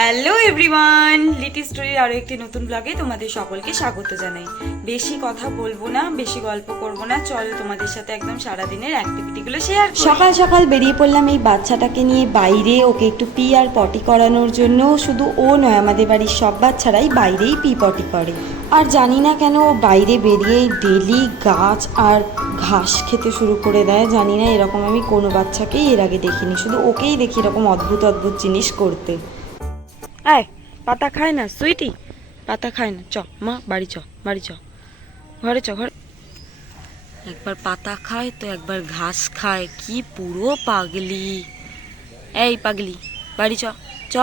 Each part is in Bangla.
হ্যালো এভরিওয়ান, লিটি স্টোরির আরো একটি নতুন ব্লগে তোমাদের সকলকে স্বাগত জানাই। বেশি কথা বলবো না, বেশি গল্প করব না, চলো তোমাদের সাথে একদম সারাদিনের অ্যাক্টিভিটিগুলো শেয়ার করি। সকাল সকাল বেরিয়ে পড়লাম এই বাচ্চাটাকে নিয়ে বাইরে, ওকে একটু পি আর পটি করানোর জন্য। শুধু ও নয়, আমাদের বাড়ির সব বাচ্চারাই বাইরেই পি পটি করে। আর জানি না কেন ও বাইরে বেরিয়েই ডেলি গাছ আর ঘাস খেতে শুরু করে দেয়। জানি না, এরকম আমি কোনো বাচ্চাকেই এর আগে দেখিনি, শুধু ওকেই দেখি এরকম অদ্ভুত অদ্ভুত জিনিস করতে। আয়, পাতা খায় না সুইটি, পাতা খায় না। চ মা, বাড়ি চ, বাড়ি চ, ঘরে চ, ঘরে। একবার পাতা খায় তো একবার ঘাস খায়, কি পুরো পাগলি। এই পাগলি, বাড়ি চ, চ,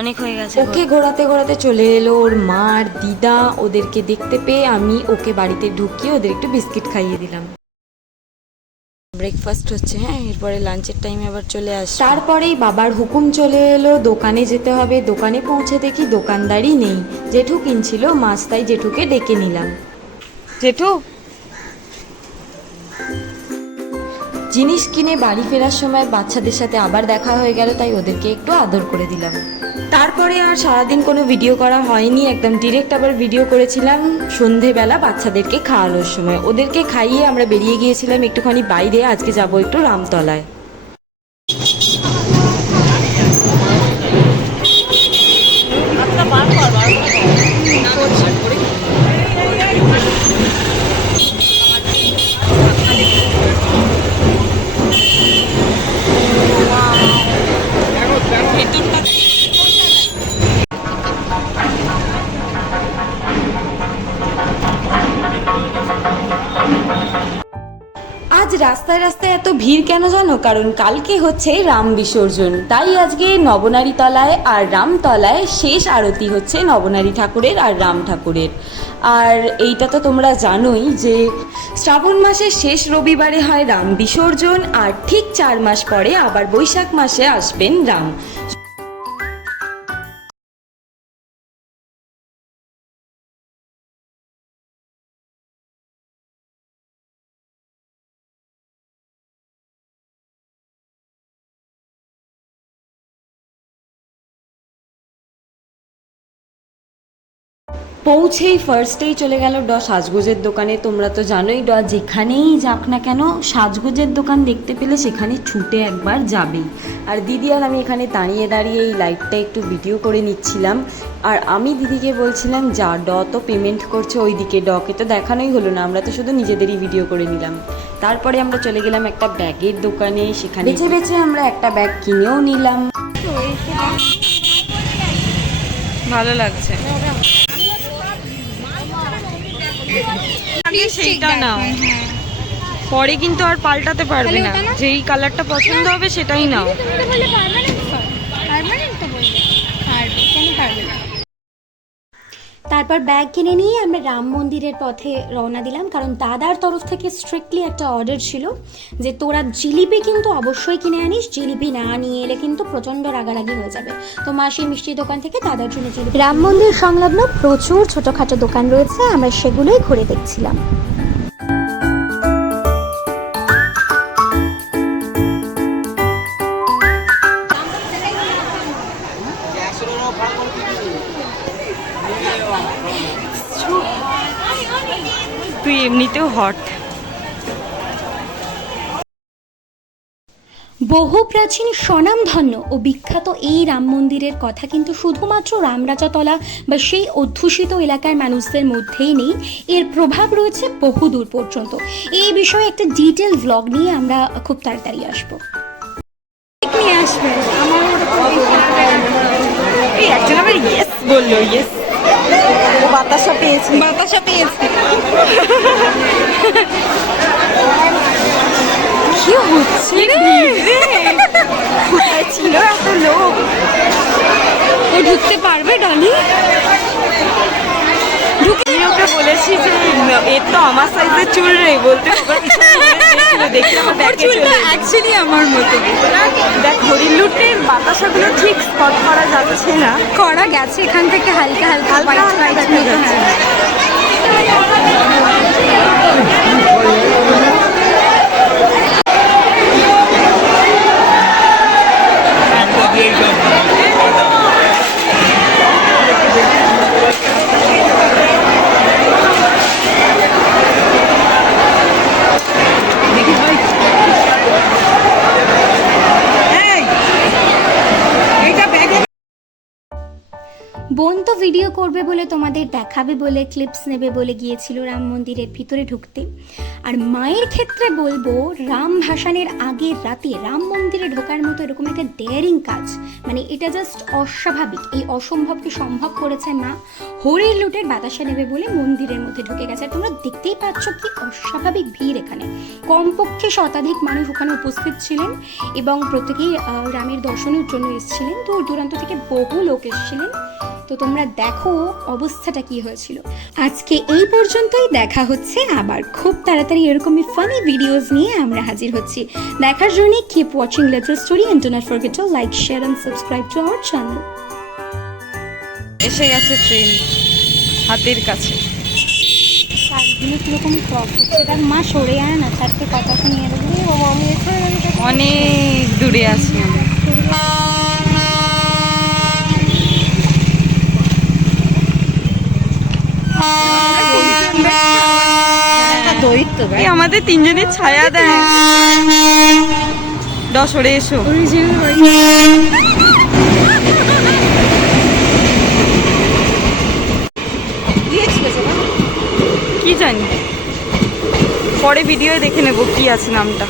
অনেক হয়ে গেছে। ওকে ঘোরাতে ঘোরাতে চলে এলো ওর মা আর দিদা। ওদেরকে দেখতে পেয়ে আমি ওকে বাড়িতে ঢুকিয়ে ওদের একটু বিস্কিট খাইয়ে দিলাম। ব্রেকফাস্ট হচ্ছে, হ্যাঁ, এরপরে লাঞ্চের টাইমে আবার চলে আসে। তারপরেই বাবার হুকুম চলে এলো, দোকানে যেতে হবে। দোকানে পৌঁছে দেখি দোকানদারই নেই। জেঠু কিনছিল মাছ, তাই জেঠুকে ডেকে নিলাম। জেঠু, জিনিস কিনে বাড়ি ফেরার সময় বাচ্চাদের সাথে আবার দেখা হয়ে গেল, তাই ওদেরকে একটু আদর করে দিলাম। তারপরে আর সারাদিন কোনো ভিডিও করা হয়নি, একদম ডিরেক্ট আবার ভিডিও করেছিলাম সন্ধেবেলা বাচ্চাদেরকে খাওয়ানোর সময়। ওদেরকে খাইয়ে আমরা বেরিয়ে গিয়েছিলাম একটুখানি বাইরে। আজকে যাব একটু রামতলায়। আজ রাস্তায় রাস্তায় এত ভিড় কেন জানো? কারণ কালকে হচ্ছে রাম বিসর্জন, তাই আজকে নবনারী তলায় আর রামতলায় শেষ আরতি হচ্ছে নবনারী ঠাকুরের আর রাম ঠাকুরের। আর এইটা তো তোমরা জানোই যে শ্রাবণ মাসের শেষ রবিবারে হয় রাম বিসর্জন, আর ঠিক 4 মাস পরে আবার বৈশাখ মাসে আসবেন রাম। পৌঁছেই ফার্স্টেই চলে গেল সাজগোজের দোকানে। তোমরা তো জানোই যেখানেই যাক না কেন সাজগোজের দোকান দেখতে পেলে সেখানে ছুটে একবার যাবেই। আর দিদি আর আমি এখানে দাঁড়িয়ে দাঁড়িয়ে এই লাইভটা একটু ভিডিও করে নিচ্ছিলাম। আর আমি দিদিকে বলছিলাম, যা তো পেমেন্ট করছে ওইদিকে, কে তো দেখানোই হলো না, আমরা তো শুধু নিজেদেরই ভিডিও করে নিলাম। তারপরে আমরা চলে গেলাম একটা ব্যাগের দোকানে, সেখানে বেছে বেছে আমরা একটা ব্যাগ কিনেও নিলাম। ভালো লাগছে, সেইটা নাও, পরে কিন্তু আর পাল্টাতে পারবে না, যেই কালারটা পছন্দ হবে সেটাই নাও। তারপর ব্যাগ কিনে নিয়ে আমরা রাম মন্দিরের পথে রওনা দিলাম, কারণ দাদার তরফ থেকে স্ট্রিক্টলি একটা অর্ডার ছিল যে তোরা জিলিপি কিন্তু অবশ্যই কিনে আনিস, জিলিপি না নিয়ে এলে কিন্তু প্রচণ্ড রাগারাগি হয়ে যাবে। তো মাসি মিষ্টির দোকান থেকে দাদার জন্য জিলিপি। রাম মন্দির সংলগ্ন প্রচুর ছোটোখাটো দোকান রয়েছে, আমরা সেগুলোই ঘুরে দেখছিলাম। তুই এমনিতেও হট। বহু প্রাচীন স্বনামধন্য ও বিখ্যাত এই রাম মন্দিরের কথা কিন্তু শুধুমাত্র রামরাজাতলা বা সেই অধ্যুষিত এলাকার মানুষদের মধ্যেই নেই, এর প্রভাব রয়েছে বহুদূর পর্যন্ত। এই বিষয়ে একটা ডিটেল ভ্লগ নিয়ে আমরা খুব তাড়াতাড়ি আসবো। নিয়ে আসবে এই একজন আবার ইয়েস বললো, ইয়েস, ও বাতাসা পেয়েছে, বাতাসা পেয়েছে। কি হচ্ছে কোথায় ছিল এত লোক? ও ঢুকতে পারবে ডলি? আমি ওকে বলেছি যে এর তো আমার সাইজের চুল রে, বলতে দেখি আমার অ্যাকচুয়ালি আমার মতো। দেখ হরিলুটের বাতাসাগুলো ঠিক স্পট করা যাচ্ছে না, করা গেছে এখান থেকে হালকা হালকা বোন তো ভিডিও করবে বলে, তোমাদের দেখাবে বলে, ক্লিপস নেবে বলে গিয়েছিল রাম মন্দিরের ভিতরে ঢুকতে। আর মায়ের ক্ষেত্রে বলবো, রাম ভাসানের আগের রাতে রাম মন্দিরে ঢোকার মতো এরকম একটা ডেয়ারিং কাজ, মানে এটা জাস্ট অস্বাভাবিক। এই অসম্ভবকে সম্ভব করেছে মা। হরির লুটের বাতাসা নেবে বলে মন্দিরের মধ্যে ঢুকে গেছে। আর তোমরা দেখতেই পাচ্ছ কি অস্বাভাবিক ভিড় এখানে। কমপক্ষে শতাধিক মানুষ ওখানে উপস্থিত ছিলেন এবং প্রত্যেকেই রামের দর্শনের জন্য এসেছিলেন। দূর দূরান্ত থেকে বহু লোক এসেছিলেন। তো তোমরা দেখো অবস্থাটা কি হয়েছিল। আজকে এই পর্যন্তই, দেখা হচ্ছে আবার খুব তাড়াতাড়ি এরকমই ফানি ভিডিওস নিয়ে আমরা হাজির হচ্ছি। দেখার জন্য keep watching little story and do not forget to like, share and subscribe to our channel. এসে গেছে ট্রেন হাতের কাছে। চারদিনে কিরকম ক্রস হচ্ছে, তার মা সরে আয় না, চারটে কথা শুনিয়ে দেবো। অনেক দূরে আছি আমরা। এই আমাদের তিনজনের ছায়া দেয়। সরে এসো। কি জানি, পরে ভিডিও দেখে নেবো কি আছে নামটা।